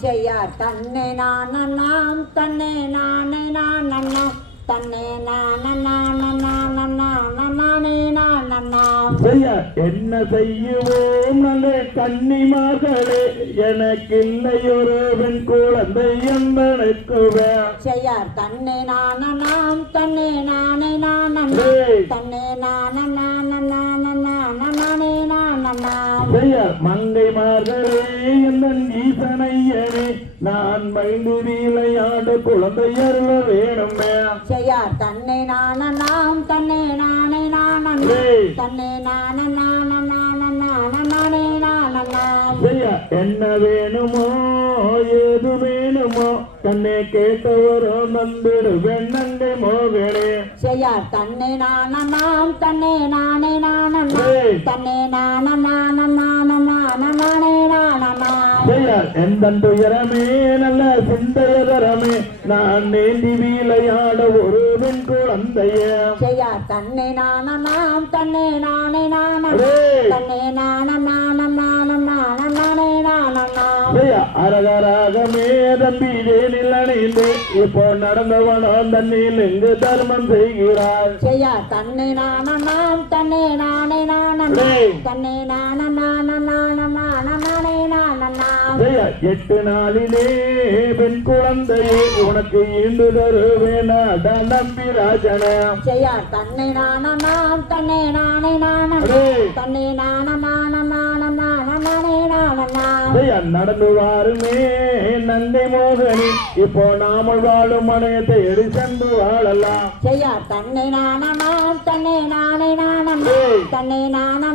செய்யார் தன்னை நான் நாம் தன்னை நானே நான் நன்னா தன்னை நான் நானே நான் என்ன செய்யுவோம் நாங்கள் கன்னி மகளே? எனக்கு இல்லை ஒரு பெண் குழந்தை என்பனுக்குவே. செய்யார் தன்னை நான் நாம் தன்னை நானே நான் நன்னா ஏய். தன்னை நான் நானே நான் நன்னாம் ஐயா மங்கை மகளே என்னன் ஈசனையனே? நான் மைந்து விளையாட குழந்தை அருள வேணுமே செய்யார் தன்னை நான் நாம் தன்னை நானே நான் நன்னா ஏய். தன்னை நான் நானே நான் நன்னாம் ஐயா என்ன வேணுமோ ஏது வேணுமோ தன்னை கேட்டவரோ நம்பிடு வெண்ணங்கை மோகனே செய்யார் தன்னை நான் நாம் தன்னை நானே நான். தன்னை நான் நானே நான் ஐயா எந்த துயரமே நல்ல சிந்தையதரமே நான் நேந்தி விளையாட ஒரு பெண் குழந்தைய. செய்யார் தன்னை நான் நாம் தன்னை நானே நான். ஏய். தன்னை நான் நானே. நான் ஐயா அரகராகமே தம்பிதேனில் அணிந்து இப்போ நடந்தவனோ தண்ணில் இங்கு தர்மம் செய்கிறாள் செய்யார் தன்னை நான் நாம் தன்னை நானே நான். ஏய். தன்னை நான் நானே நான் ஐயா எட்டு நாளிலே பெண் குழந்தையை உனக்கு ஈண்டு தருவேனா. நம்பி ராஜன. தன்னை நான நாம் தன்னை நானே நான. தன்னை நான நான நான நான நானே நான நாம் ஐயா நடந்து வாருமே நந்தை மோகனி. இப்போ நாமல் வாழும் மனையத்தை எடி சென்று வாழலாம். செய்யார் தன்னை நான நாம் தன்னை நானே நான. தன்னை நான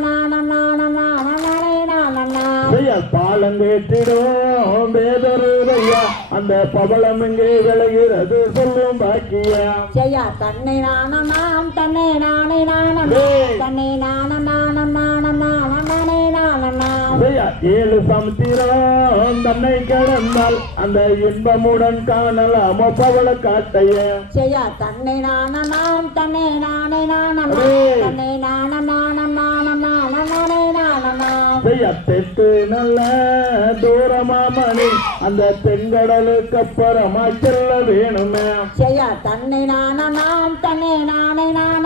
ஐயா பாலம் கேட்டிடும். வேதருதையா அந்த பவளம் எங்கே விளைகிறது சொல்லும் பாக்கியா செய்யார் தன்னை நான நாம் தன்னை நானே நான ஏய். தன்னை நான நான நான நான நானே நான நாம். ஐயா ஏழு சமுத்திரம் தன்னை கடந்தால் அந்த இன்பமுடன் காணலாம் பவள காட்டைய. செய்யார் தன்னை நான நாம் தன்னை நானே நான ஏய். தன்னை நான நான நான நான நானே நான ஐயா தெற்கு நல்ல தூரமாமணி அந்த தென்கடலுக்கு அப்புறமா செல்ல வேணுமே செய்யார் தன்னை நான நாம் தன்னை நானே நான.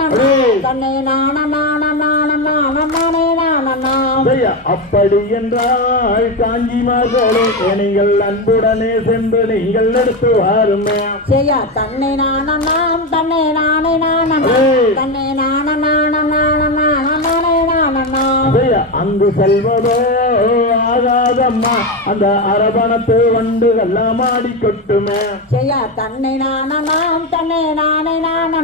தன்னை நான நான நான நான நானே நான நாம் அப்படி என்றால் காஞ்சி மகளே நீங்கள் அன்புடனே சென்று நீங்கள் எடுத்து வாருமே செய்யார் தன்னை நான நாம் தன்னை நானே நான. தன்னை நான நான நான அங்கு செல்வதோ ஆகாதம்மா. அந்த அரபணத்து வண்டுகள்லாம் ஆடி கொட்டுமே செய்யார் தன்னை நான நாம் தன்னை நானே நான.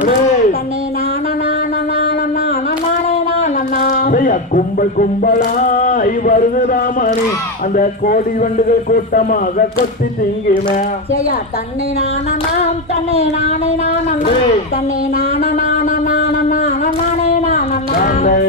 தன்னை நான நான நான நான நானே நான நாம் கும்பல் கும்பலாய் வருது ராமணி அந்த கோடி வண்டுகள் கூட்டமாக கொத்தி திங்குமே. செய்யார் தன்னை நான நாம் தன்னை நானே நான. தன்னை நான நான நான நான நானே நான நானை.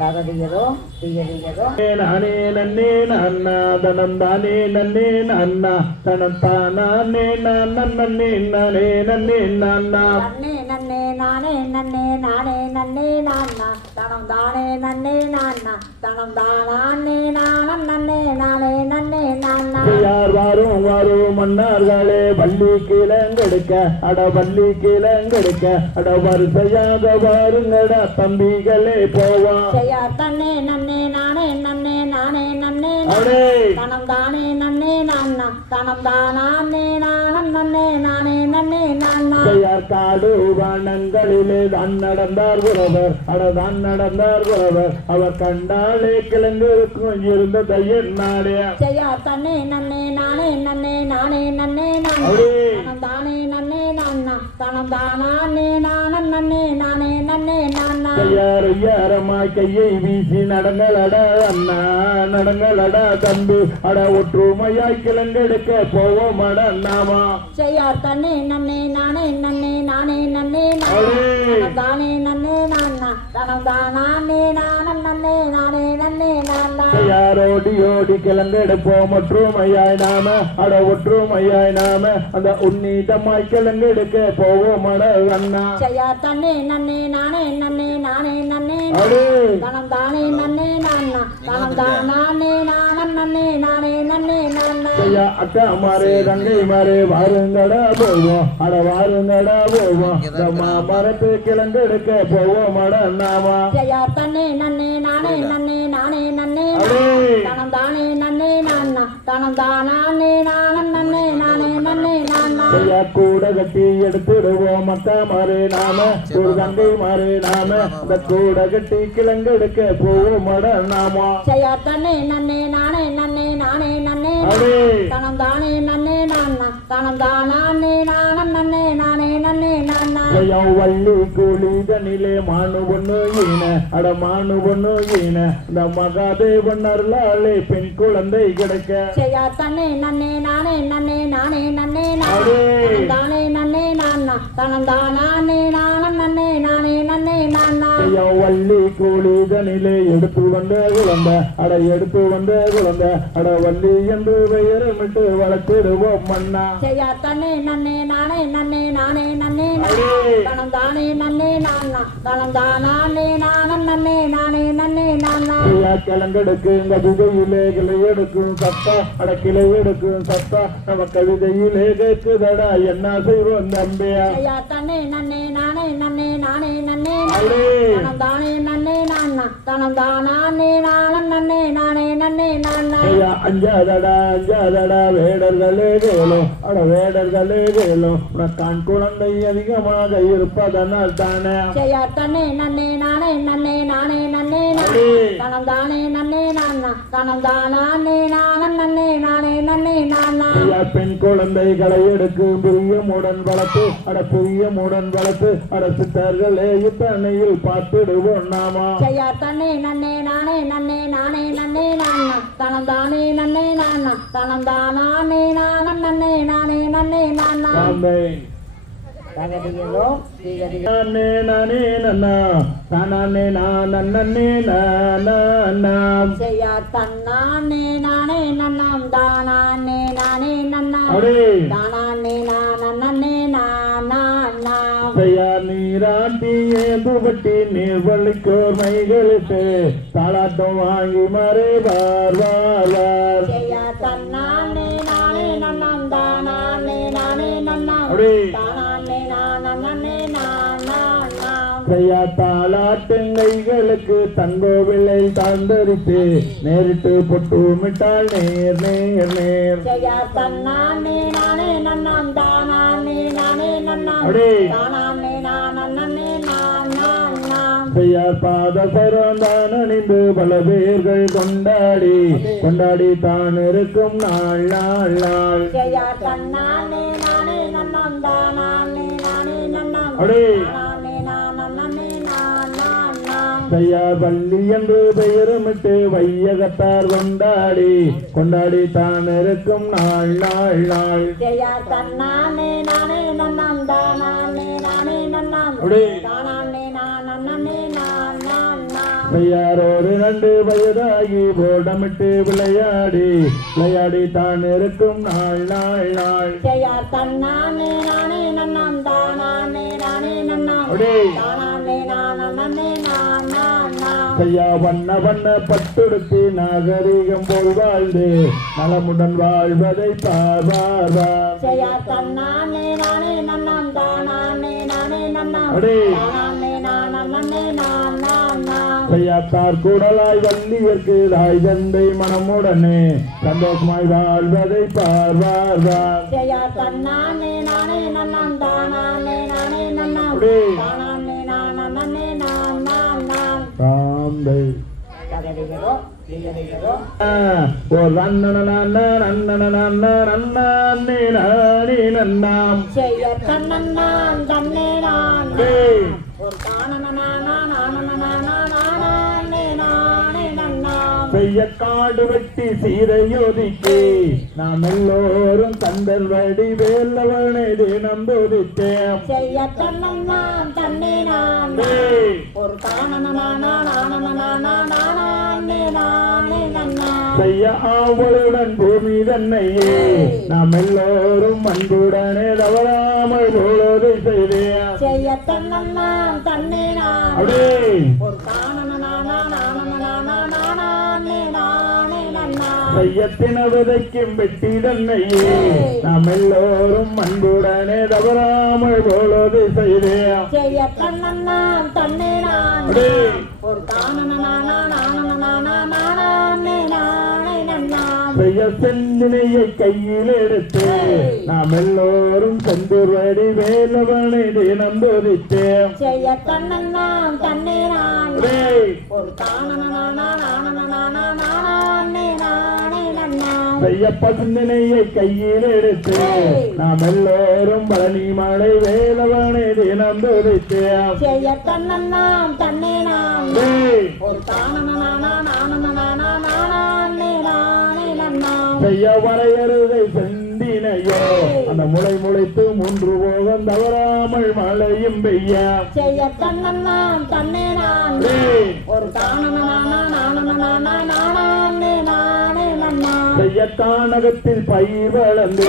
cada dia dos திகதியதோ நானே நன்னே நன்னா தனம் தானே நன்னே நன்னா தனம் தானே நன்னே நானே நன்னே நன்னா நன்னே நன்னே நானே நன்னே நானே நன்னே நான்னா தனம் தானே நன்னே நான்னா தனம் தானே நானம் நன்னே நானே நன்னே நான்னா யார் வாரும் வாரும் மன்னார்களே பள்ளி கீழங்கெடுக்க அட பள்ளி கீழங்கெடுக்க அட வரிசையாக வாருங்கடா தம்பிகளே போவான் செய்யார் தன்னே நன்னே நானே நன்னே நானே நன்னே தனம் தானே நன்னே நான்னா தனம் தானே நானம் நன்னே நானே நன்னே நான்னா காடு வனங்களிலே தான் நடந்தார் உறவர். அட தான் நடந்தார் உறவர். அவர் கண்டாலே கிழங்கிருக்கும் இருந்த தையன் நாடே. செய்யார் தன்னே நன்னே நானே நன்னே நானே நன்னே நான்னா தனம் தானே நன்னே நான்னா தனம் தானே நானம் நன்னே நானே நன்னே நான்னா ஐயார் ஐயாரமாய் கையை வீசி நடங்களடா அண்ணா நடங்களடா தம்பி. அட ஒற்றுமையாய் கிழங்கெடுக்க போவோம் அட நாமா செய்யார் தன்னே நன்னே நானே நன்னே நானே நன்னே நானா. தானே நன்னே நான்னா தனம் தானே நானம் நன்னே நானே நன்னே நான்னா யாரோடி ஓடி கிளங்கெடுப்போம் ஒற்றுமையாய் நாம அட ஒற்றுமையாய் நாம. அந்த உன்னீதமாய் கிளங்கெடுக்க போவோம் அட அண்ணா செய்யார் தன்னே நன்னே நானே நன்னே நானே அடே. தனம் தானே நன்னே நானா தனம் தானே நானம் நன்னே நானே நன்னே நானா ஐயா அக்கா மாறு தங்கை மாறு வாருங்கடா போவோம். அட வாருங்கடா போவோம். நம்ம மரத்து கிழங்கெடுக்க போவோம் அட நாமா. ஜெயா தன்னே நன்னே நானே நன்னே நானே நன்னே. தனம் தானே நன்னே நானா தனம் தானே நானம் நன்னே நானே நன்னே நானா ஐயா கூட கட்டி எடுத்துடுவோம் அக்கா மாறு நாம. ஒரு தங்கை மாறு நாம. இந்த கூட கட்டி கிழங்கெடுக்க போவோம் அட நாமா. ஜெயா தன்னே நன்னே நானே நன்னே நானே நன்னே. தனம் தானே நன்னே நானா தனம் தானே நானம் நன்னே நானே நன்னே நானா. வள்ளி கூலிதனிலே மானு பொண்ணு ஈன அட மானு பொண்ணு ஈன. இந்த மகாதேவன் அருளாலே பெண் குழந்தை கிடைக்க. ஜெயா தன்னே நன்னே நானே நன்னே நானே நன்னே நானா. தானே நன்னே நானா தனம் தானே நானம் நன்னே நானே நன்னே நானா. வள்ளி கூலிதனிலே எடுத்து வந்த குழந்தை அட எடுத்து வந்த குழந்தை அட வள்ளி என்று பெயரமிட்டு வளர்த்திடுவோம் மண்ணா ஜெயா தன்னே நன்னே நானே நன்னே நானே நன்னே நானா அடே. தனம் தானே நன்னே நானா நானம் நன்னே நானே நன்னே நானா. ஐயா கிழங்கெடுக்கு இந்த விதையிலே கிளை எடுக்கும் சத்தா அட கிளை எடுக்கும் சத்தா நம்ம கவிதையிலே கேக்குதடா என்ன செய்வோம் தம்பியா ஜெயா தன்னே நன்னே நானே நன்னே நானே நன்னே தானே நன்னே நானா தனம் தானே நன்னே நானே நன்னே நானா ஐயா அஞ்சாதடா அஞ்சாதடா வேடர்களே அட வேடர்களே கேளும் உனக்கான் குழந்தை அதிகமாக இருப்பதனால் தானே. ஜெயா தன்னே நன்னே நானே நன்னே நானே நன்னே நானா. தனம் தானே நன்னே நானா. தனம் தானே நானம் நன்னே நானே நன்னே நானா. ஐயா பெண் குழந்தைகளை எடுக்கும் பிரியமுடன் வளர்த்து அட பிரியமுடன் வளர்த்து அட சித்தர்களே இத்தனையில் பார்த்துடுவோம் நாமா. ஜெயா தன்னே நன்னே நானே நன்னே நானே நன்னே நானா. தனம் தானே நன்னே நானா. தனம் தானே நானம் நன்னே நானே நன்னே நானா. ஆமென். நானே நானே நன்னா தானே நான் நன்னே நானா ஜெயா தன்னானே நானே நன்னாம் தானானே நானே நன்னா அடே தானானே நானே நானாம் செய்யா நீராட்டி மைகளுக்கு தாளாட்டம் வாங்கி மறைவார் தன்னானே நானே நன்னாம் தானானே நானே நன்னாம் நானாம் செய்யா தாளாட்டுங்கைகளுக்கு தங்கோவிலை தாழ்ந்தரித்து நேரிட்டு பொட்டு மிட்டால் நேர் நேர் நேர். பாத சரந்தான் அணிந்து பல பேர்கள் கொண்டாடி கொண்டாடி தான் இருக்கும் நாள் நாள் நாள். ஜெயா செய்யா பள்ளி என்று பெயருமிட்டு வையகத்தார் கொண்டாடி கொண்டாடி தான் இருக்கும் நாள் நாள். நாள் ஜெயா நானாம் செய்யார் ஒரு ரெண்டு வயதாகி போடமிட்டு விளையாடி விளையாடி தான் இருக்கும். நாள் நாள் நாள். ஜெயா தன்னானே நானே நன்னாம். தானானே நானே நன்னாம். தானானே நானே செய்யா வண்ண வண்ண பட்டுடுத்தி நாகரிகம் போல் வாழ்ந்து நலமுடன் வாழ்வதை பார் பார் பார் ஜெயா தன்னானே நானே நன்னாம். தானானே நானே நன்னாம். செய்யாத்தார் கூடலாய் வள்ளியற்கு தாய் தந்தை மனமுடனே சந்தோஷமாய் வாழ்வதை பார் பார் பார் ஜெயா தன்னானே நானே நன்னாம் தானானே நானே தானானே நானே. தாந்தை தகதிகளோ தீகதிகளோ செய்ய காடு வெட்டி சீரையொதுக்கி நாம் எல்லோரும் கந்தல் வடி வேலவனை தினம் துதித்தேன் செய்ய தன்னன்னான் தன்னே நான். ஒரு செய்ய ஆவலுடன் பூமி தன்னையே நாம் எல்லோரும் அன்புடனே தவறாமல் பொழுது செய்தேன். செய்ய தன்னன்னான் தன்னே நான். ஒரு தையத்தின விதைக்கும் வெட்டி தன்னையே நாம் எல்லோரும் அன்புடனே தவறாமல் போலது செய்தேன் தன்னே செந்தினையை கையில் எடுத்து நாம் எல்லோரும் செந்தூர்வடி வேலவனை தினம் துதித்தேன் தன்னே ஒரு நானே நன்னாம் செய்ய பசுந்தினையை கையில் எடுத்து நாம் எல்லோரும் பழனி மலை வேலவனை தினம் செய்ய தன்னன்னாம் தன்னே டேய், ஒரு தானனானா நானனானா நானே நானே நன்னாம் செய்ய வரையறுதை செந்தினையோ அந்த முளை முளைத்து மூன்று போகம் தவறாமல் மழையும் பெய்ய. செய்ய தன்னன்னாம் தன்னே நான் ஒரு கானகத்தில் பயிர் வளர்ந்து.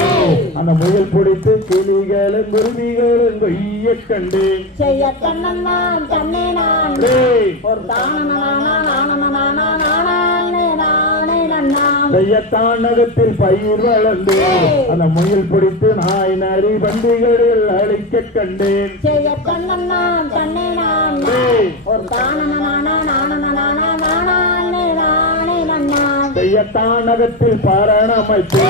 அந்த முயல் பிடித்து கிளிகளும் குருவிகளும் கொய்ய கண்டேன் செய்ய தன்னன்னாம் தன்னே நான் ஒரு நானே. நன்னாம் செய்ய கானகத்தில் பயிர் வளர்ந்து அந்த முயல் பிடித்து நாய் நரி வண்டிகளில் அழிக்க கண்டேன். தன்னன்னாம் தன்னே நான் ஒரு நானனானா நானே நானே நன்னாம் செய்ய தானகத்தில் பாரண அமைத்து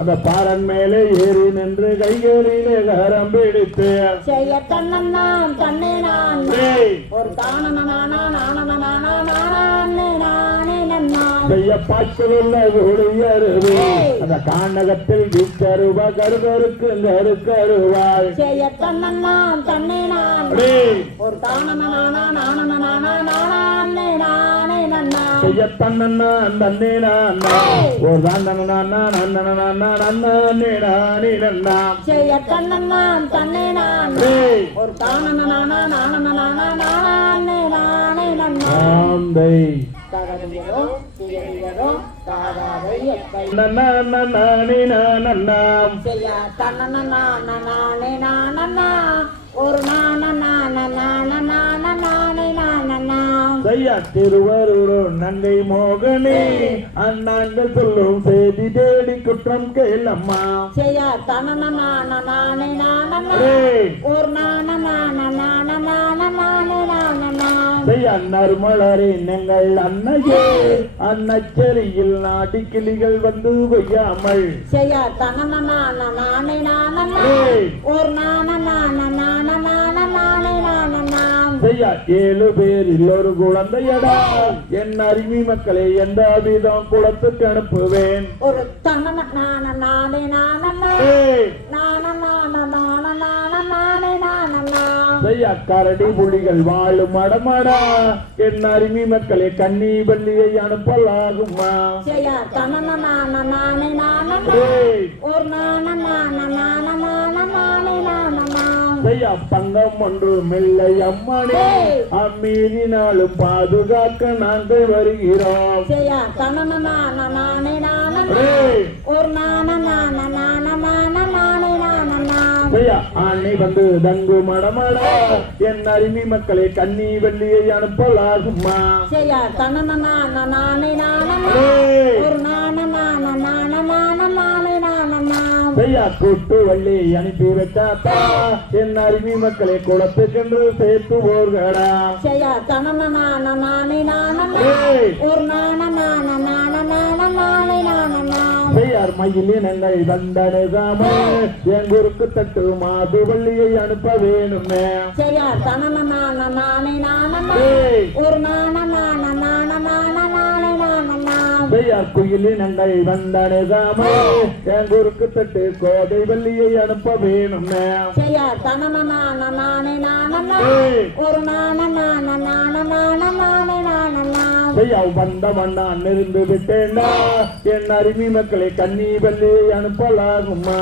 அந்த பாரன் மேலே ஏறி நின்று கைகளிலே கரம் பிடித்து செய்ய தன்னன்னாம் தன்னே நான். ஒரு தானனானா நானனானா நானே நானே நன்னாம் செய்ய பாய்ச்சலுள்ள ஒளியருவி அந்த கானகத்தில் வீச்சருவ கருகருக்கு கருக்கருவாள் செய்ய தன்னன்னாம் தன்னே நான். ஒரு தானனானா நானனானா நானே நானே. நன்னாம் செய்ய தன்னண்ணா தன்னே நான் ஒரு தன்னண்ணா நன்னண்ணா நன்னே நானே நன்னாம் செய்ய தன்னன்னாம் தன்னே நான் டேய், ஒரு தானனானா நானனானா நானே நானே நன்னாம் ஆந்தை. தகதியரோ திகதியரோ தாதாவை எப்பை. நன்னா நானே நன்னாம் செய்ய தன்னனானா நானே நானனா. ஒரு நானனா நானனா நானே நானனா செய்யா திருவருளோ நங்கை மோகனே அண்ணாங்கள் சொல்லும் செய்தி தேடி குற்றம் கேளம்மா செய்ய தன்னனானா நானே நானனா டேய், ஒரு நானனா நானனா நானே நானனா செய்ய நறுமலரே நீங்கள் அன்னையே. அன்னச்சரியில் நாடி கிளிகள் வந்து நானே டேய், ஒரு நானே ஏழு பேரில் ஒரு குழந்தையடா. என் அருமை மக்களை எந்த விதம் குளத்துக்கு அனுப்புவேன்? ஒரு தன்னனானா நானே நானனா. டேய், நானனா நானனா நானே நானனா. செய்ய கரடி புலிகள் வாழும் மடமடா. என் அருமை மக்களை கன்னி பள்ளியை அனுப்பலாகுமா பங்கம் ஒன்று மெல்லை அம்மனே. அம்மீறினாலும் பாதுகாக்க நாங்கள் வருகிறோம். ஒரு நானே செய்ய ஆணை வந்து தங்கு மடமடா. என் அருமை மக்களை கன்னி வெள்ளியை அனுப்பலாகுமா செய்ய தன்னனானா நானே டேய், ஒரு நானனா நானனா நானே நானனா செய்ய கூட்டு வள்ளி அனுப்பி வச்சாத்தா. என் அருமை மக்களை குளத்துக்கென்று சேர்த்து போர்களா செய்ய தன்னனானா நானே டேய், ஒரு நானனா நானே செய்யார் மயிலினங்கள் வந்தணுகாம என் குறுக்கு தட்டு மாது வள்ளியை அனுப்ப வேணுமே. செய்ய தன்னனானா நானே டேய், ஒரு நானே நானனா செய்யார் குயிலினங்கள் வந்தணுகாம என் குறுக்கு தட்டு கோதை வள்ளியை அனுப்ப வேணுமே ஒரு வந்த மண்ணான் இருந்து விட்டேன்டா என் அருமை மக்களை கன்னி வள்ளியை அனுப்பலாகுமா?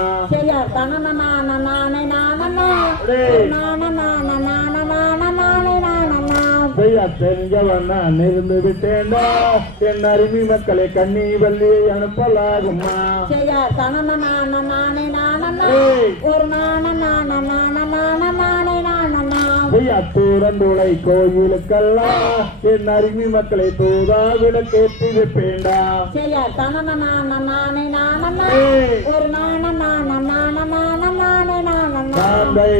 நானனா செய்யா தெரிஞ்சவன் நான் இருந்து விட்டேன்டா என் அருமை மக்களை கன்னி வள்ளியை அனுப்பலாகுமா செய்ய தன்னனானா நானே நானனா. ஒரு நானனா நானனா நானே நானனா போய் அத்தூரந்துளை கோயிலுக்கெல்லாம் என் அருமை மக்களை தூதா விளக்கேற்றி வைப்பேண்டா சரியா தனன நானே நானே நானே ஏய். ஒரு நான நான நான நான நானே நானே